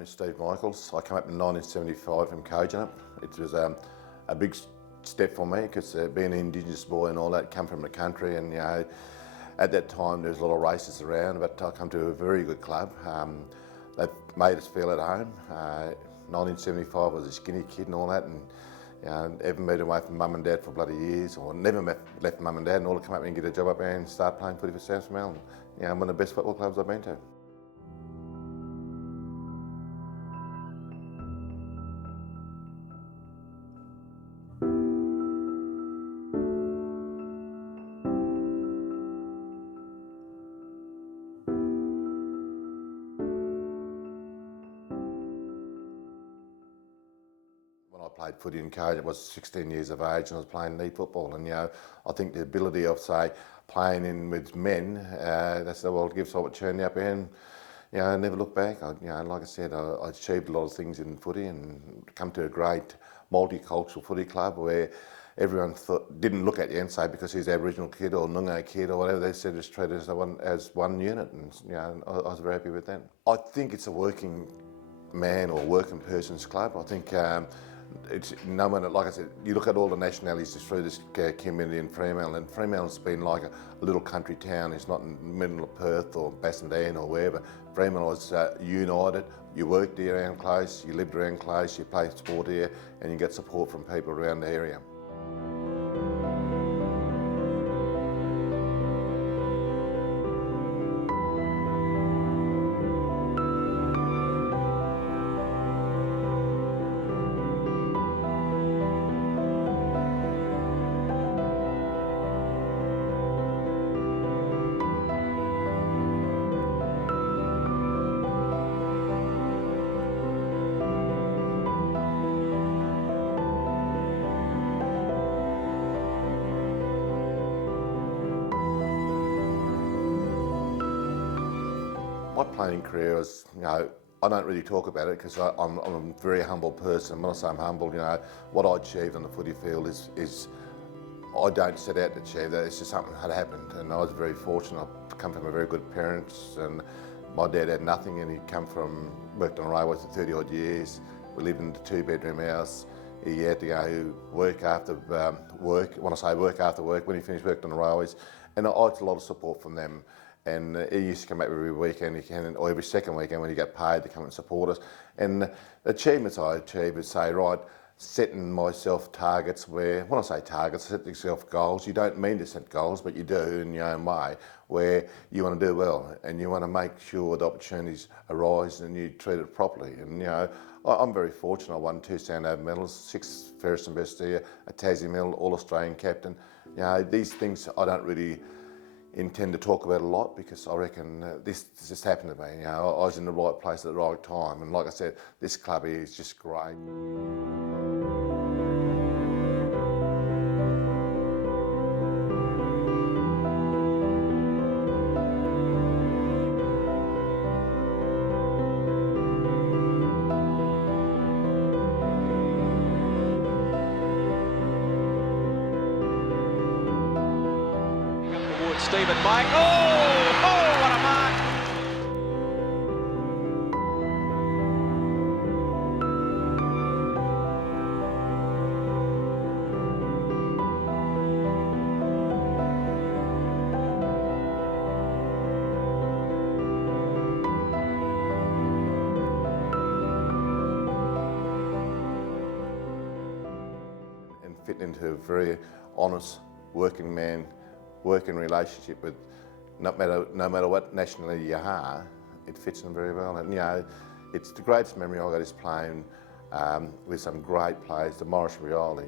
name is Steve Michaels. I came up in 1975 from Kojonup. It was a big step for me because being an Indigenous boy and all that, come from the country, and at that time there was a lot of racists around, but I come to a very good club. They've made us feel at home. 1975 I was a skinny kid and all that, and haven't moved away from mum and dad for bloody years, or never left mum and dad, and all to come up and get a job up there and start playing footy for South Fremantle. One of the best football clubs I've been to. When I played footy in Code, I was 16 years of age and I was playing league football, and I think the ability of, say, playing in with men, that's the world gives opportunity up here, and I never look back. Like I said, I achieved a lot of things in footy and come to a great multicultural footy club where everyone didn't look at you and say because he's Aboriginal kid or Noongar kid or whatever, they said it's treated as one unit, and I was very happy with that. I think it's a working man or working person's club. I think it's no matter, like I said, you look at all the nationalities just through this community in Fremantle, and Fremantle's been like a little country town. It's not in the middle of Perth or Bassendean or wherever. Fremantle is united. You worked here around close, you lived around close, you play sport here, and you get support from people around the area. My playing career was, I don't really talk about it because I'm a very humble person. When I say I'm humble, what I achieved on the footy field is I don't set out to achieve that. It's just something that had happened, and I was very fortunate. I come from a very good parents, and my dad had nothing, and he worked on railways for 30 odd years. We lived in a 2-bedroom house. He had to go work after work. When I say work after work, when he finished work on the railways, and I had a lot of support from them. And he used to come back every weekend, or every second weekend when he got paid, to come and support us. And the achievements I achieved is, say, right, setting myself targets where, when I say targets, set yourself goals. You don't mean to set goals, but you do in your own way, where you want to do well and you want to make sure the opportunities arise and you treat it properly. And I'm very fortunate. I won 2 Sandover medals, 6 Fairest and Best Year, a Tassie medal, All-Australian captain. These things I don't really intend to talk about a lot because I reckon this just happened to me. I was in the right place at the right time, and like I said, this club here is just great. Stephen Mike. Oh, what a mark! And fit into a very honest working man, working relationship with no matter what nationality you are, it fits in very well. And it's the greatest memory I got is playing with some great players. The Morris Rioli,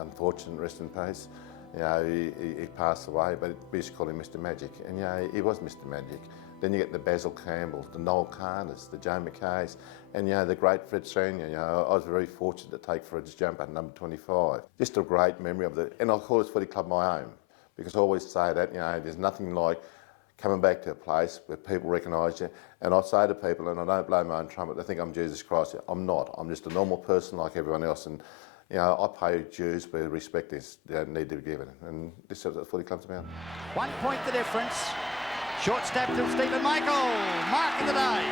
unfortunate, rest in peace. He passed away, but we used to call him Mr. Magic, and he was Mr. Magic. Then you get the Basil Campbells, the Noel Carners, the Joe McKays, and the great Fred Senior. I was very fortunate to take Fred's jump at number 25. Just a great memory of and I call this footy club my own, because I always say that there's nothing like coming back to a place where people recognise you. And I say to people, and I don't blow my own trumpet, they think I'm Jesus Christ. I'm not. I'm just a normal person like everyone else. And I pay dues where respect is need to be given. And this is what the footy club's about. 1 point the difference. Short step to Stephen Michael. Mark of the day.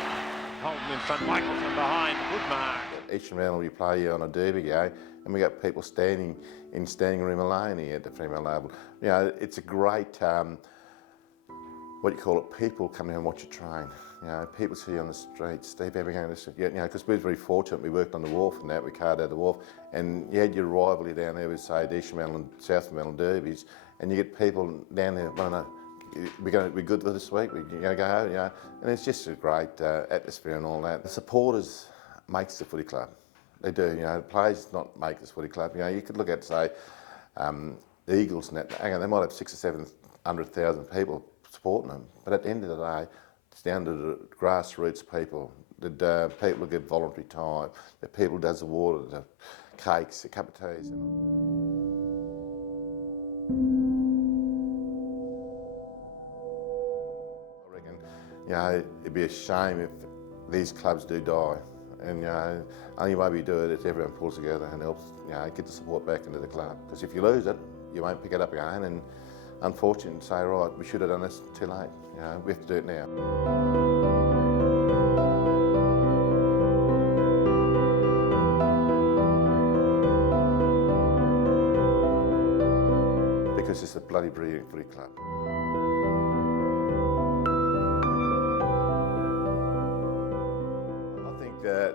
Holden in front, Michael from behind. Good mark. Each round we play here on a derby game, and we got people standing in standing room alone here at the Fremantle level. You know, it's a great, what do you call it, people come in and watch you train. You know, people see you on the street, Steve, ever going to, you know, because we're very fortunate, we worked on the wharf and that, we carried out the wharf, and you had your rivalry down there with, say, the East Fremantle and South Fremantle derbies, and you get people down there, well, no, we're good for this week, we're going to go home, you know, and it's just a great atmosphere and all that. The supporters makes the footy club. They do, you know, the players not make this footy club. You know, you could look at, say, the Eagles and that, hang on, they might have 600,000 or 700,000 people supporting them, but at the end of the day, it's down to the grassroots people, the people who give voluntary time, the people who does the water, the cakes, the cup of teas. I reckon, you know, it'd be a shame if these clubs do die. And you know, only way we do it is everyone pulls together and helps, you know, get the support back into the club. Because if you lose it, you won't pick it up again. And unfortunately, say, right, we should have done this too late. You know, we have to do it now. Because it's a bloody brilliant footy club.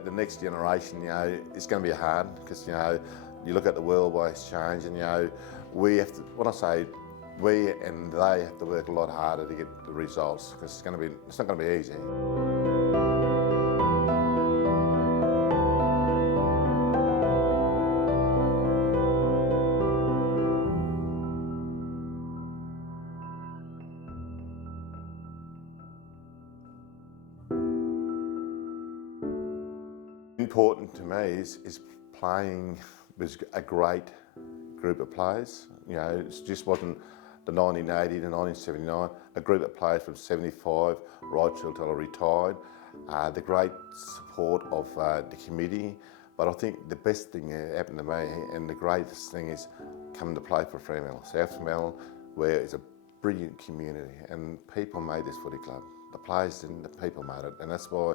The next generation, you know, it's going to be hard because, you know, you look at the world where it's changed, and, you know, we have to, when I say we and they have to work a lot harder to get the results because it's not going to be easy. Important to me is playing with a great group of players. You know, it just wasn't the 1980 to 1979, a group of players from 75 right till I retired. The great support of the committee, but I think the best thing that happened to me and the greatest thing is coming to play for Fremantle. South Fremantle, where it's a brilliant community and people made this footy club. The players didn't, the people made it, and that's why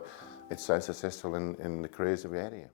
it's so successful in the careers that we had here.